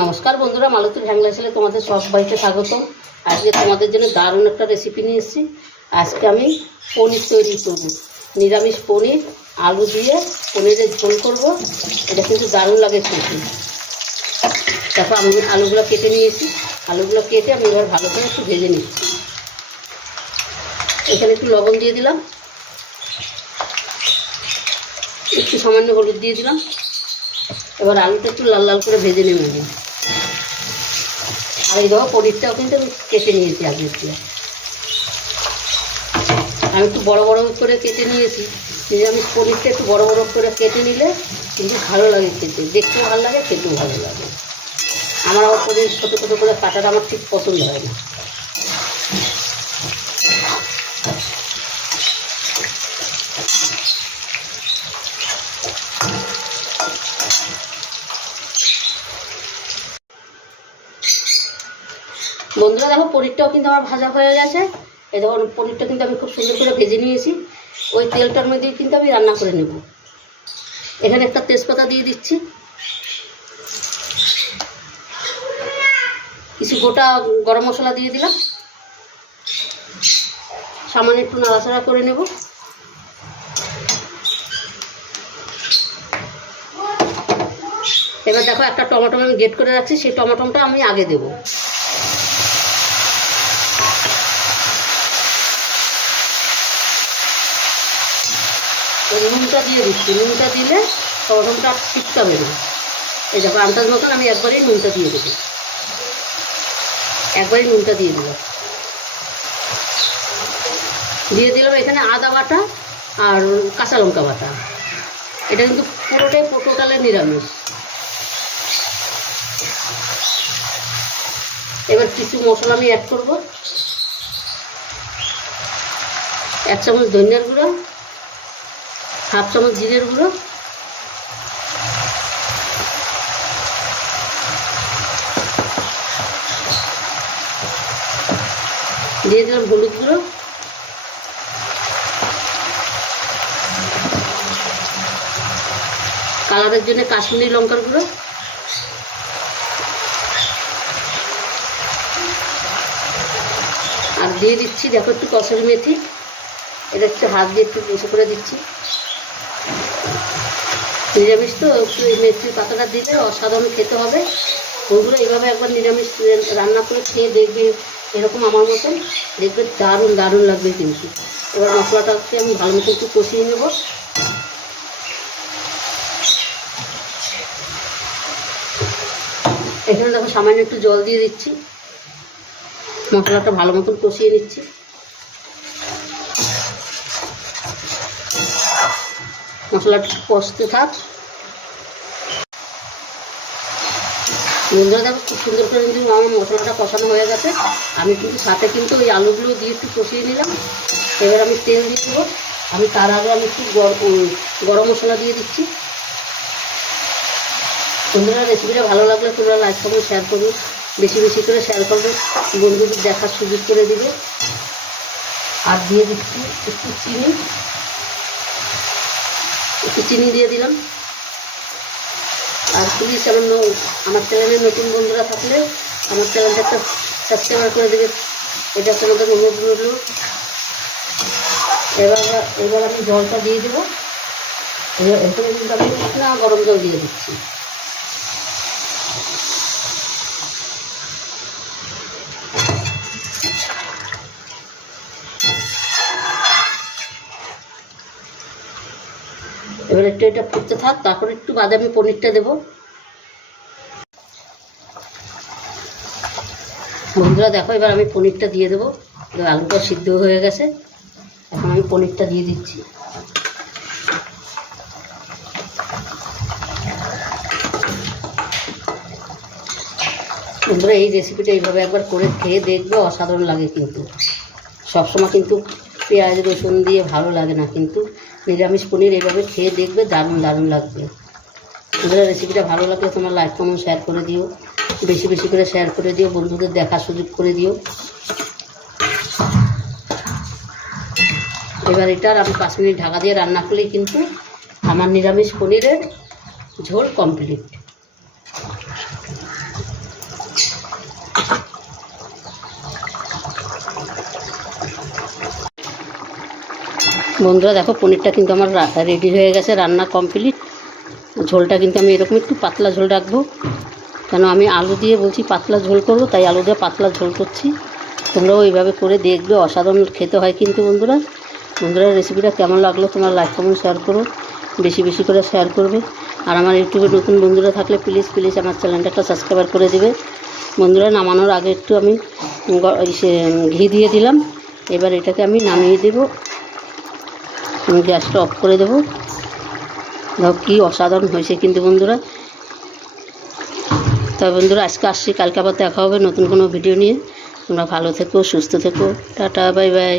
নমস্কার বন্ধুরা, মালতীর হ্যাংলা ছেলে তোমাদের সবাইকে স্বাগতম। আজকে তোমাদের জন্য দারুণ একটা রেসিপি নিয়ে এসেছি। আজকে আমি পনির তৈরি করব, নিরামিষ পনির, আলু দিয়ে পনিরের ঝোল করব। এটা কিন্তু দারুণ লাগে খেতে। তারপর আমি আলুগুলো কেটে নিয়েছি। আলুগুলো কেটে আমি এবার ভালো করে একটু ভেজে নিচ্ছি। এখানে একটু লবণ দিয়ে দিলাম, একটু সামান্য হলুদ দিয়ে দিলাম। এবার আলুটা একটু লাল লাল করে ভেজে নেব। আর এই দেখো পনিরটাও কিন্তু আমি কেটে নিয়েছি আগে দিয়ে। আমি একটু বড় বড় করে কেটে নিয়েছি। নিরামিষ পনিরটা একটু বড় বড় করে কেটে নিলে কিন্তু ভালো লাগে খেতে, দেখতেও ভালো লাগে, খেতেও ভালো লাগে। আমার আবার পনির ছোটো ছোটো করে কাটাটা আমার ঠিক পছন্দ হয় না। বন্ধুরা দেখো পনিরটাও কিন্তু আমার ভাজা হয়ে গেছে। এই দেখো পনিরটা কিন্তু আমি খুব সুন্দর করে ভেজে নিয়েছি। ওই তেলটার মধ্যেই কিন্তু আমি রান্না করে নেব। এখানে একটা তেজপাতা দিয়ে দিচ্ছি, কিছু গোটা গরম মশলা দিয়ে দিলাম, সামান্য একটু নাড়াচাড়া করে নেব। এবার দেখো একটা টমেটো আমি গ্রেট করে রাখছি, সেই টমেটোটা আমি আগে দেবো। নুনটা দিয়ে দিচ্ছি, নুনটা দিলে টমেটোটা আর ছিটকাবে না। এই দেখো আন্দাজ মতন আমি একবারই নুনটা দিয়ে দেবো, একবারই নুনটা দিয়ে দিলাম। দিয়ে দিলাম এখানে আদা বাটা আর কাঁচা লঙ্কা বাটা। এটা কিন্তু পুরোটাই টোটালে নিরামিষ। এবার কিছু মশলা আমি অ্যাড করব। 1 চামচ ধনিয়ার গুঁড়ো, 1/2 চামচ জিরের গুঁড়ো, দিয়ে দিলাম হলুদ গুঁড়ো, কালারের জন্য কাশ্মীরি লঙ্কার গুঁড়ো, আর দিয়ে দিচ্ছি দেখো একটু কসুরি মেথি। এটা একটু হাত দিয়ে একটু বেশি করে দিচ্ছি। নিরামিষ তো একটু এই মেথির পাতাটা দিলে অসাধারণ খেতে হবে। ওইগুলো এইভাবে একবার নিরামিষ রান্না করে খেয়ে দেখবে, এরকম আমার মতন দেখবে, দারুণ দারুণ লাগবে কিন্তু। এবার মশলাটাকে আমি ভালো মতো একটু কষিয়ে নেব। এখানে দেখো সামান্য একটু জল দিয়ে দিচ্ছি, মশলাটা ভালো মতন কষিয়ে নিচ্ছি। মশলাটা কষতে থাক। বন্ধুরা দেখো খুব সুন্দর করে কিন্তু আমার মশলাটা কষানো হয়ে গেছে। আমি কিন্তু সাথে কিন্তু ওই আলুগুলো দিয়ে একটু কষিয়ে নিলাম। এবার আমি তেল দিয়ে দেবো। আমি তার আগে আমি একটু গরম মশলা দিয়ে দিচ্ছি। বন্ধুরা রেসিপিটা ভালো লাগলে তোমরা লাইক করবে, শেয়ার করবে, বেশি বেশি করে শেয়ার করবে, বন্ধুদের দেখার সুযোগ করে দিবে। আর দিয়ে দিচ্ছি একটু চিনি, একটু চিনি দিয়ে দিলাম। আর প্লিজ আমার চ্যানেলে নতুন বন্ধুরা থাকলে আমার চ্যানেলটা একটা সাবস্ক্রাইব করে দেবে, এটা তোমাদের অনুরোধ রইল। এবার আমি জলটা দিয়ে দেবো। এখানে কিন্তু আমি উষ্ণ গরম জল দিয়ে দিচ্ছি। এবার একটু এটা ফুটতে থাক, তারপরে একটু বাদে আমি পনিরটা দেবো। বন্ধুরা দেখো এবার আমি পনিরটা দিয়ে দেবো। আলুটা সিদ্ধ হয়ে গেছে, এখন আমি পনিরটা দিয়ে দিচ্ছি। বন্ধুরা এই রেসিপিটা এইভাবে একবার করে খেয়ে দেখবে, অসাধারণ লাগে কিন্তু। সবসময় কিন্তু পেঁয়াজ রসুন দিয়ে ভালো লাগে না, কিন্তু নিরামিষ পনির এইভাবে খেয়ে দেখবে, দারুণ দারুণ লাগবে। বন্ধুরা রেসিপিটা ভালো লাগলে তোমরা লাইক কমেন্ট শেয়ার করে দিও, বেশি বেশি করে শেয়ার করে দিও, বন্ধুদের দেখার সুযোগ করে দিও। এবার এটার আমি 5 মিনিট ঢাকা দিয়ে রান্না করলেই কিন্তু আমার নিরামিষ পনিরের ঝোল কমপ্লিট। বন্ধুরা দেখো পনিরটা কিন্তু আমার রেডি হয়ে গেছে, রান্না কমপ্লিট। ঝোলটা কিন্তু আমি এরকম একটু পাতলা ঝোল রাখবো, কেন আমি আলু দিয়ে বলছি পাতলা ঝোল করবো, তাই আলু দিয়ে পাতলা ঝোল করছি। তোমরাও এইভাবে করে দেখবে, অসাধারণ খেতে হয় কিন্তু বন্ধুরা। রেসিপিটা কেমন লাগলো তোমরা লাইক কমেন্ট শেয়ার করো, বেশি বেশি করে শেয়ার করবে। আর আমার ইউটিউবে নতুন বন্ধুরা থাকলে প্লিজ প্লিজ আমার চ্যানেলটা একটা সাবস্ক্রাইব করে দেবে। বন্ধুরা নামানোর আগে একটু আমি ঘি দিয়ে দিলাম। এবার এটাকে আমি নামিয়ে দেবো, আমি গ্যাসটা অফ করে দেবো। দেখো কী অসাধারণ হয়েছে কিন্তু বন্ধুরা। তবে বন্ধুরা আজকে আসছি, কালকে আবার দেখা হবে নতুন কোনো ভিডিও নিয়ে। তোমরা ভালো থেকো, সুস্থ থেকো, টাটা বাই বাই।